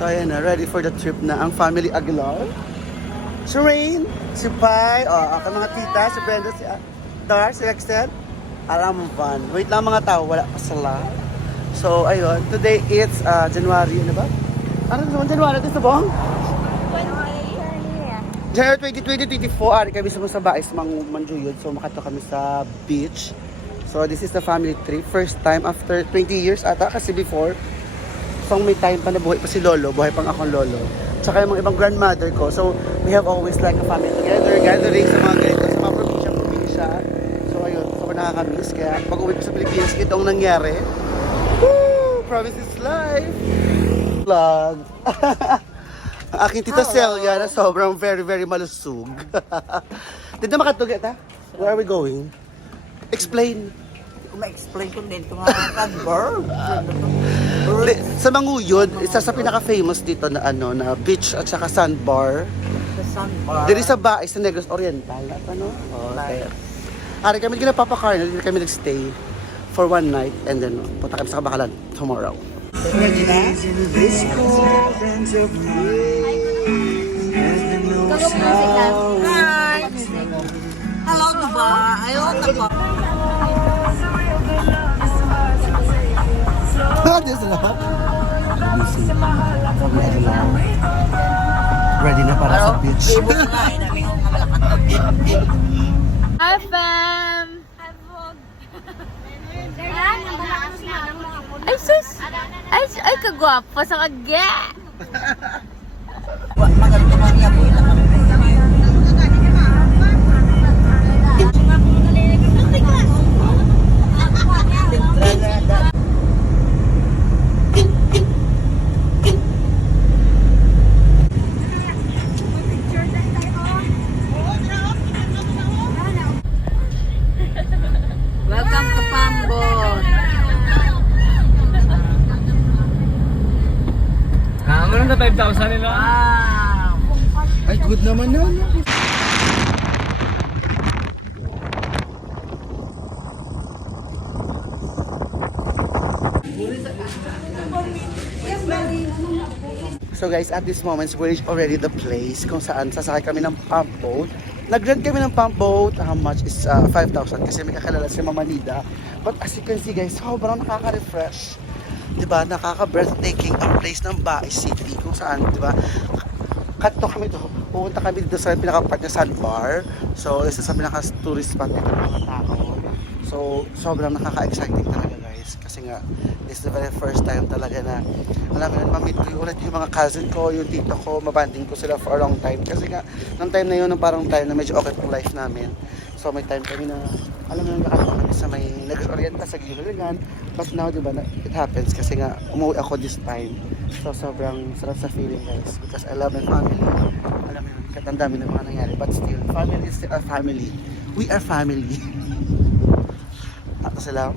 So ayan na, ready for the trip na ang family Aguilar. Si Rain, si Pai, ang mga tita, si Brenda, si Dar, si Rexel. Alam mo van. Wait lang mga tao, wala pa sila. So ayun, today it's January, ano ba? Ano naman January? Ito sa bong? January 2024, ari kami sa bahay sa Manjuyod. So makato kami sa beach. So this is the family trip. First time after 20 years ata kasi before. So may time pa na buhay pa si Lolo, buhay pang akong Lolo. Tsaka yung mga ibang grandmother ko. So we have always like a family together, gathering sa mga ganito, sa mga probinsya. So ayun, so nakakamiss. Kaya pag uwi ko sa Pilipinas, itong nangyari. Woo! Promise is life! Vlog! Ang aking tita Celia na sobrang very malusog. Dito makatugat ha? Where are we going? Explain. Ma-explain ko din ito nga Sandbar. Sa Manguyod, isa sa pinaka-famous dito na ano na beach at saka sandbar. Sa Sandbar. Dito sa bahay sa Negros Oriental at ano? Okay. Ari kami nagpapaka-carnival, dito kami nagstay for one night and then punta kami sa Kabakalan tomorrow. Ready na? Hi! Hello, Dubai! Ayun, ako. There's a lot. Ready na para sa beach. Hi, fam! Ay, sus! Ay, kagwapo sa kagya! Maganda na niya po ilang. Welcome to Pambot. Ano na 5,000 nila? Ay, good naman na. So guys, at this moment, we reached already the place kung saan sasakay kami ng pump boat. Nag-rent kami ng pump boat. How much is 5,000 kasi may kakilala si Mama Nida. But as you can see guys, sobrang nakaka-refresh. Diba? Nakaka-breathtaking ang place ng Baay City kung saan, diba? Kanto kami to. Pupunta kami dito sa pinaka-part na Sandbar. So, isa sa pinaka-tourist spot dito ng mga tao. So, sobrang nakaka-exciting talaga guys. Kasi nga, this is the very first time talaga na alam mo yun, mamit ko ulit yung mga cousin ko, yung tito ko, mabanding ko sila for a long time. Kasi nga, nung time na yun, nung parang time na medyo okay pang life namin. So, may time kami na, alam mo yun, nakakita kami sa may Negros-Oriental sa Gilugan. But now, diba, it happens kasi nga, umuwi ako this time. So, sobrang sarap sa feeling guys. Because I love my family. Alam mo yun, katandami ng mga nangyari. But still, family is still our family. We are family. Ako sila.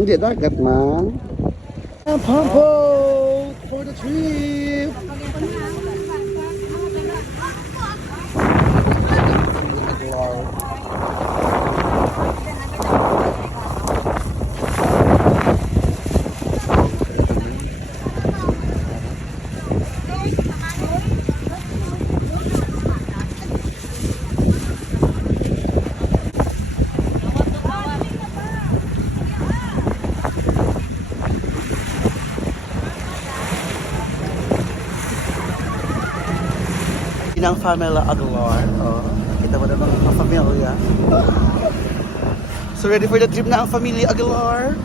Hindi dagat man. Pump boat for the trip. Ng Pamela Aguilar. Oh, kita mo naman ang pamilya. So ready for the trip na ang family Aguilar.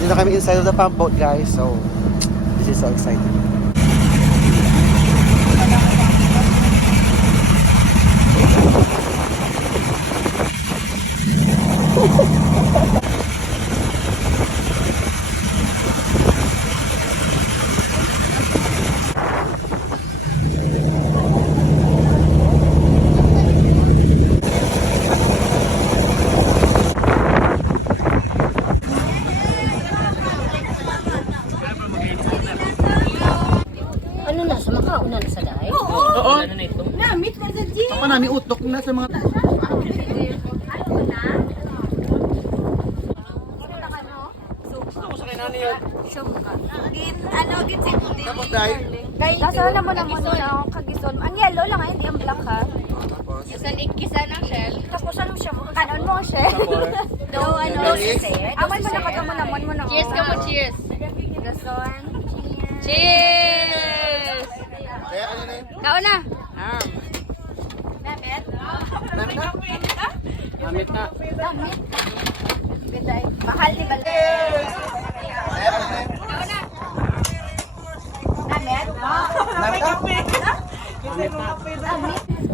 Dito kami inside of the pump boat guys. So this is so exciting. utok na sa mga... Tapos dahil, Nasa naman naman na kagison. Ang yellow lang hindi ang black ha. Kisan ang shell. Tapos ano siya mo? Kanon mo shell. Do ano? Aman mo na kagaman mo na. Cheers ka mo, cheers. Gason. Cheers! kaya ano na yun? Kao na. Amit na. Mahal ni Bal. Kaya ano na yun? Namet? Namit ka?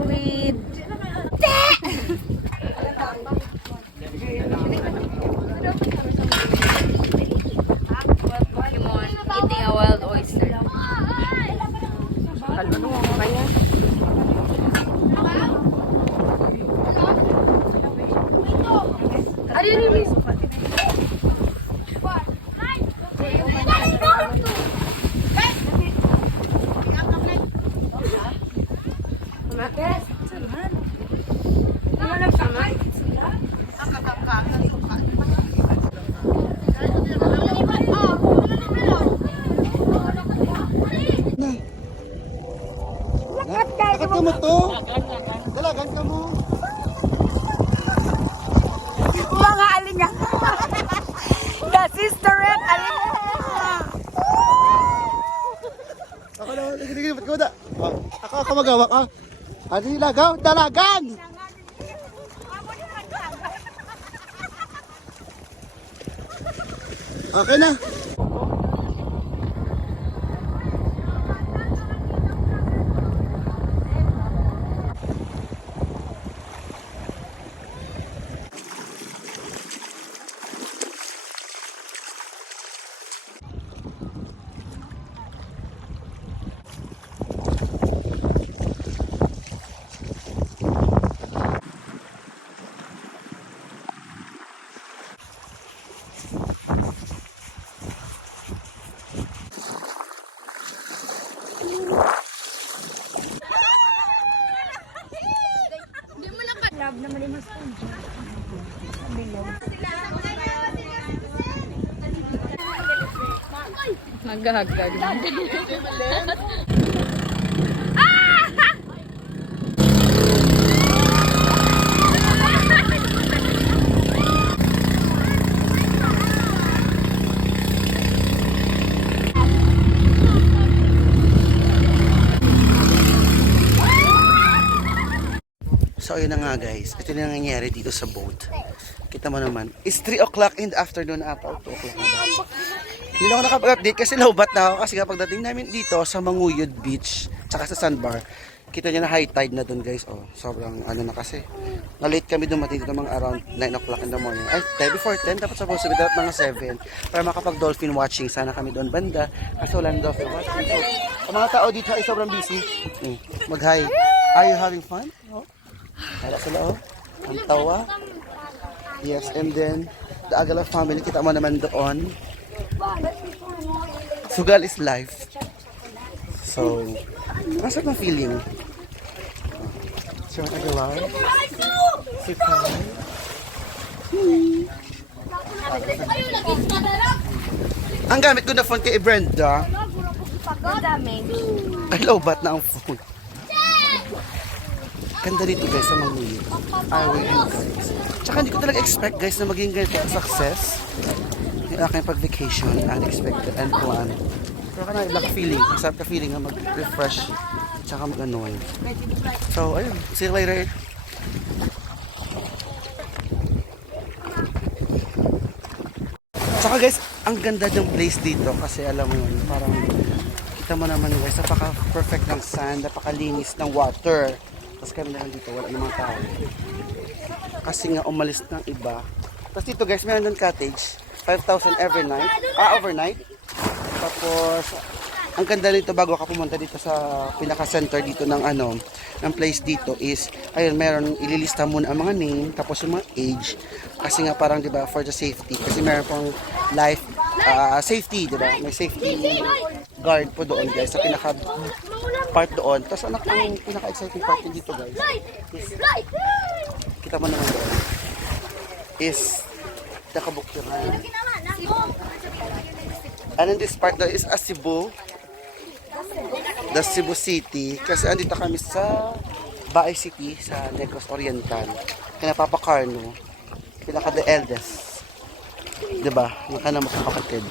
With... Pokemon eating a wild oyster. Ano yun? Lakat ka mo to. Dalagan ka mo. Mga alin niya. The sister red alin niya. Ako na, sige, ba't ka ba da? Ako magawa ka. Ano yung lagaw? Dalagan! Okay na. Maghahagag. So ayun na nga guys, ito na nangyayari dito sa boat. Kita mo naman, it's 3 o'clock in the afternoon ata, 2 o'clock na ba? Hindi na ako nakapag-update kasi lowbat na ako kasi kapag dating namin dito sa Manguyod Beach, tsaka sa Sandbar, kita nyo na high tide na dun guys. Oh, sobrang ano na kasi. Na-late kami dumating dito mga around 9 o'clock in the morning. Ay, 10 before 10, dapat supposed to be dapat mga 7 para makapag-dolphin watching. Sana kami doon banda kasi wala ng dolphin watching. So, ang mga tao dito ay sobrang busy. Mag-hi. Are you having fun? Oh. Hala sila oh. Ang tawa. Yes, and then the Agala family, kita mo naman doon. Sugal is life. So, nasa na feeling? Si Aguilar. Si Kai. Ang gamit ko na phone kay Brenda. Ay, lowbat na ang phone. Ganda dito guys sa Manguyod. I will you guys. Tsaka hindi ko talaga expect guys na maging ganito ang success. Yung aking pag-vacation, unexpected and planned. Pero ka na ilang feeling, masarap ka feeling na mag-refresh tsaka mag-annoy. So ayun, see you later. Tsaka guys, ang ganda ng place dito kasi alam mo yun, parang kita mo naman guys, napaka-perfect ng sand, napakalinis ng water. Tapos kami na lang dito, wala namang tao. Kasi nga umalis ng iba. Tapos dito guys, meron doon cottage. 5,000 every night. Overnight. Tapos, ang ganda nito bago ka pumunta dito sa pinaka-center dito ng ano, ng place dito is, ayun, meron, ililista muna ang mga name, tapos yung mga age. Kasi nga parang, di ba, for the safety. Kasi meron pong life, safety, di ba? May safety guard po doon guys, sa pinaka part doon. Tapos ang pinaka-exciting part din dito guys. Kita mo naman doon. Is nakabukyan. And in this part doon is a Cebu. The Cebu City. Kasi andito kami sa Baay City sa Negros Oriental. Kaya Papa Carlo. Pinaka the eldest. Diba? Yung kanang mga kapatid.